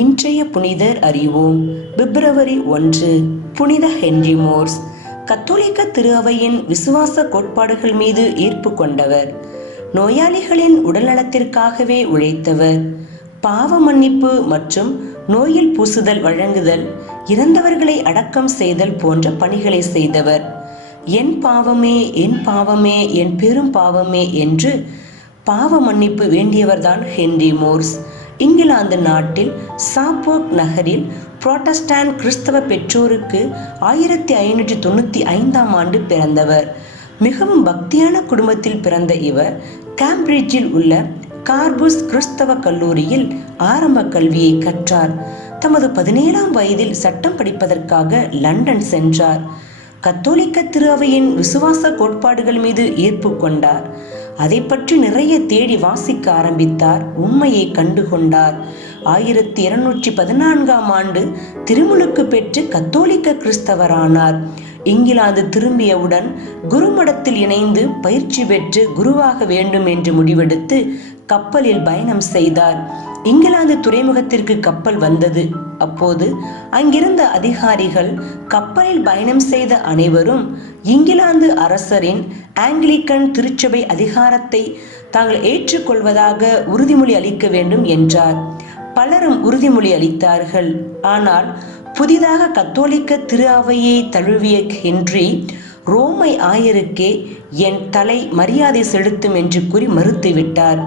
இன்றைய புனிதர் அறிவோம். பிப்ரவரி 1. புனித ஹென்றி மோர்ஸ். கத்தோலிக்க திரு அவையின் விசுவாச கோட்பாடுகள் மீது ஈர்ப்பு கொண்டவர். நோயாளிகளின் உடல்நலத்திற்காகவே உழைத்தவர். பாவ மன்னிப்பு மற்றும் நோயில் பூசுதல் வழங்குதல், இறந்தவர்களை அடக்கம் செய்தல் போன்ற பணிகளை செய்தவர். என் பாவமே என் பாவமே என் பெரும் பாவமே என்று பாவ மன்னிப்பு வேண்டியவர்தான் ஹென்றி மோர்ஸ். இங்கிலாந்து நாட்டில் சாப்போக் நகரில் புராட்டஸ்டாண்ட் கிறிஸ்தவ பெற்றோருக்கு 1595 பிறந்தவர். மிகவும் பக்தியான குடும்பத்தில் பிறந்த இவர் கேம்பிரிட்ஜில் உள்ள கார்புஸ் கிறிஸ்தவ கல்லூரியில் ஆரம்ப கல்வியை கற்றார். தமது 17ஆம் வயதில் சட்டம் படிப்பதற்காக லண்டன் சென்றார். கத்தோலிக்க திரு அவையின் விசுவாச கோட்பாடுகள் மீது ஈர்ப்பு கொண்டார். அதை பற்றி நிறைய தேடி வாசிக்க ஆரம்பித்தார். உண்மையை கண்டுகொண்டார். 1214ஆம் ஆண்டு திருமுழுக்கு பெற்று கத்தோலிக்க கிறிஸ்தவரானார். இங்கிலாந்து திரும்பியவுடன் குருமடத்தில் இணைந்து பயிற்சி பெற்று குருவாக வேண்டும் என்று முடிவெடுத்து கப்பலில் பயணம் செய்தார். இங்கிலாந்து துறைமுகத்திற்கு கப்பல் வந்தது. அப்போது அங்கிருந்த அதிகாரிகள் கப்பலில் பயணம் செய்த அனைவரும் இங்கிலாந்து அரசரின் ஆங்கிலிக்கன் திருச்சபை அதிகாரத்தை தாங்கள் ஏற்றுக்கொள்வதாக உறுதிமொழி அளிக்க வேண்டும் என்றார். பலரும் உறுதிமொழி அளித்தார்கள். ஆனால் புதிதாக கத்தோலிக்க திரு அவையை தழுவிய ஹென்றி ரோமை ஆயருக்கே என் தலை மரியாதை செலுத்தும் என்று கூறி மறுத்துவிட்டார்.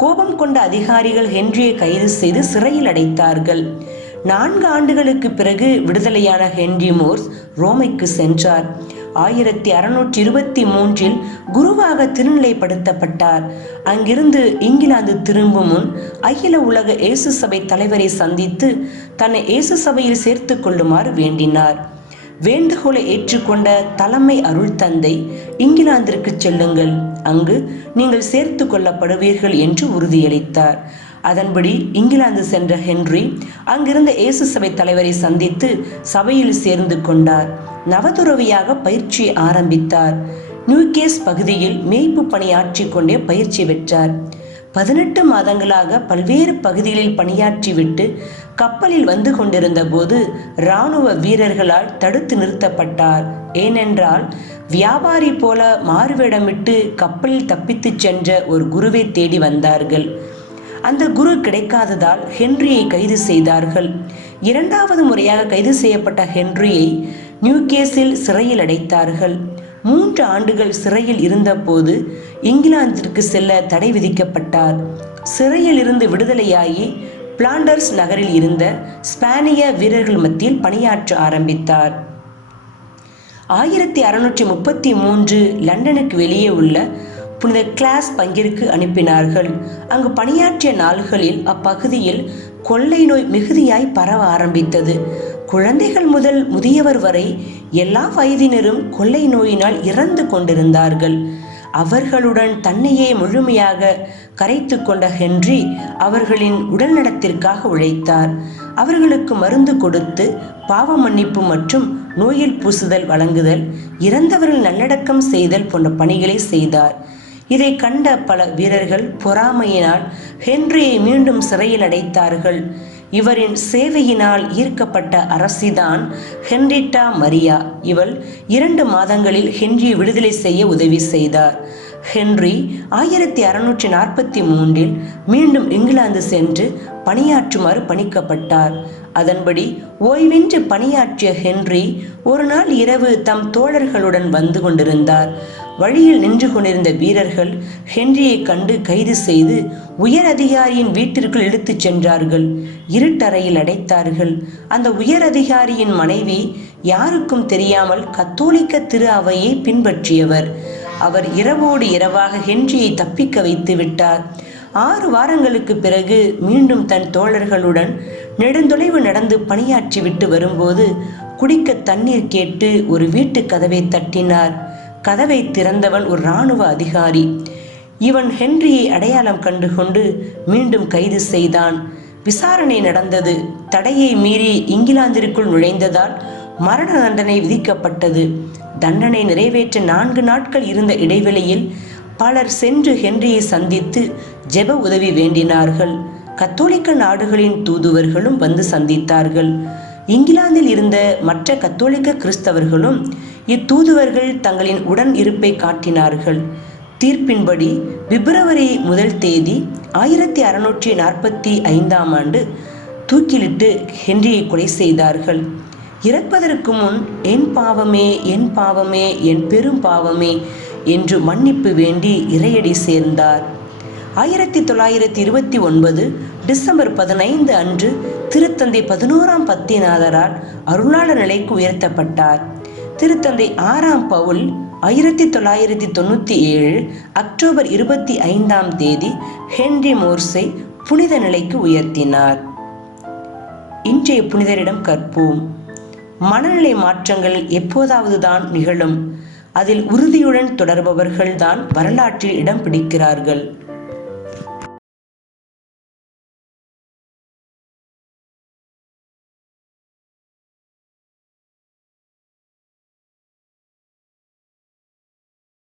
கோபம் கொண்ட அதிகாரிகள் ஹென்ரியை கைது செய்து சிறையில் அடைத்தார்கள். 4 ஆண்டுகளுக்கு பிறகு விடுதலையான ஹென்றி மோர்ஸ் ரோமைக்கு சென்றார். 1623இல் குருவாக திருநிலைப்படுத்தப்பட்டார். அங்கிருந்து இங்கிலாந்து திரும்பும் முன் அகில உலக இயேசு சபை தலைவரை சந்தித்து தன்னை இயேசு சபையில் சேர்த்து கொள்ளுமாறு வேண்டினார். வேண்டுகோளை ஏற்றுக்கொண்ட தலைமை அருள் தந்தை, இங்கிலாந்திற்கு செல்லுங்கள், அங்கு நீங்கள் சேர்த்து கொள்ளப்படுவீர்கள் என்று உறுதியளித்தார். அதன்படி இங்கிலாந்து சென்ற ஹென்றி அங்கிருந்த இயேசு சபை தலைவரை சந்தித்து சபையில் சேர்ந்து கொண்டார். நவதுறவியாக பயிற்சியை ஆரம்பித்தார். நியூகேஸ் பகுதியில் மேய்ப்பு பணியாற்றி கொண்டே பயிற்சி பெற்றார். 18 மாதங்களாக பல்வேறு பகுதிகளில் பணியாற்றிவிட்டு கப்பலில் வந்து கொண்டிருந்த போது இராணுவ வீரர்களால் தடுத்து நிறுத்தப்பட்டார். ஏனென்றால் வியாபாரி போல மாறுவேடமிட்டு கப்பலில் தப்பித்து சென்ற ஒரு குருவை தேடி வந்தார்கள். அந்த குரு கிடைக்காததால் ஹென்ரியை கைது செய்தார்கள். 2வது முறையாக கைது செய்யப்பட்ட ஹென்ரியை நியூகேஸில் சிறையில் அடைத்தார்கள். 3 ஆண்டுகள் சிறையில் இருந்தபோது இங்கிலாந்திற்கு செல்ல தடை விதிக்கப்பட்டார். சிறையில் இருந்து விடுதலையாகி பிளாண்டர்ஸ் நகரில் இருந்த ஸ்பானிய வீரர்கள் மத்தியில் பணியாற்ற ஆரம்பித்தார். 1633 லண்டனுக்கு வெளியே உள்ள புனித கிளாஸ் பங்கிற்கு அனுப்பினார்கள். அங்கு பணியாற்றிய நாள்களில் அப்பகுதியில் கொள்ளை நோய் மிகுதியாய் பரவ ஆரம்பித்தது. குழந்தைகள் முதல் முதியவர் வரை எல்லா வயதினரும் கொள்ளை நோயினால் இறந்து கொண்டிருந்தார்கள். அவர்களுடன் தன்னையே முழுமையாக கரைத்து கொண்ட ஹென்றி அவர்களின் உடல் நலத்திற்காக உழைத்தார். அவர்களுக்கு மருந்து கொடுத்து பாவ மன்னிப்பு மற்றும் நோயில் பூசுதல் வழங்குதல், இறந்தவர்கள் நல்லடக்கம் செய்தல் போன்ற பணிகளை செய்தார். இதை கண்ட பல வீரர்கள் பொறாமையினால் ஹென்ரியை மீண்டும் சிறையில் அடைத்தார்கள். இவரின் சேவையினால் ஈர்க்கப்பட்ட அரசிதான் ஹென்ரிட்டா மரியா. இவள் 2 மாதங்களில் ஹென்ரியை விடுதலை செய்ய உதவி செய்தார். ஹென்றி 1643இல் மீண்டும் இங்கிலாந்து சென்று பணியாற்றுமாறு பணிக்கப்பட்டார். அதன்படி ஓய்வின்றி பணியாற்றிய ஹென்றி ஒரு நாள் இரவு தம் தோழர்களுடன் வந்து கொண்டிருந்தார். வழியில் நின்று கொண்டிருந்த வீரர்கள் ஹென்ரியை கண்டு கைது செய்து உயர் அதிகாரியின் வீட்டிற்குள் இழுத்துச் சென்றார்கள். இருட்டறையில் அடைத்தார்கள். அந்த உயர் அதிகாரியின் மனைவி யாருக்கும் தெரியாமல் கத்தோலிக்க திரு அவையை பின்பற்றியவர். அவர் இரவோடு இரவாக ஹென்ரியை தப்பிக்க வைத்து விட்டார். 6 வாரங்களுக்கு பிறகு மீண்டும் தன் தோழர்களுடன் நெடுந்தொலைவு நடந்து பணியாற்றிவிட்டு வரும்போது குடிக்க தண்ணீர் கேட்டு ஒரு வீட்டு கதவை தட்டினார். கதவை திறந்தவன் ஒரு இராணுவ அதிகாரி. இவன் ஹென்ரியை அடையாளம் கண்டுகொண்டு மீண்டும் கைது செய்தான். விசாரணை நடந்தது. தடையை மீறி இங்கிலாந்திற்குள் நுழைந்ததால் மரண தண்டனை விதிக்கப்பட்டது. தண்டனை நிறைவேற்ற 4 நாட்கள் இருந்த இடைவெளியில் பலர் சென்று ஹென்ரியை சந்தித்து ஜெப உதவி வேண்டினார்கள். கத்தோலிக்க நாடுகளின் தூதுவர்களும் வந்து சந்தித்தார்கள். இங்கிலாந்தில் இருந்த மற்ற கத்தோலிக்க கிறிஸ்தவர்களும் இத்தூதுவர்கள் தங்களின் உடன் இருப்பை காட்டினார்கள். தீர்ப்பின்படி பிப்ரவரி 1 1645 ஆண்டு தூக்கிலிட்டு ஹென்ரியை கொலை செய்தார்கள். இறப்பதற்கு முன் என் பாவமே, என் பாவமே, என் பெரும் பாவமே என்று மன்னிப்பு வேண்டி இறையடி சேர்ந்தார். 1929 டிசம்பர் 15 அன்று திருத்தந்தை 11ஆம் பத்திநாதரால் அருளாளர் நிலைக்கு உயர்த்தப்பட்டார். திருத்தந்தை 6ஆம் பவுல் 1997 அக்டோபர் 25ஆம் தேதி ஹென்றி மோர்ஸை புனித நிலைக்கு உயர்த்தினார். இன்றைய புனிதரிடம் கற்போம். மனநிலை மாற்றங்கள் எப்போதாவது தான் நிகழும். அதில் உறுதியுடன் தொடர்பவர்கள் தான் வரலாற்றில் இடம் பிடிக்கிறார்கள்.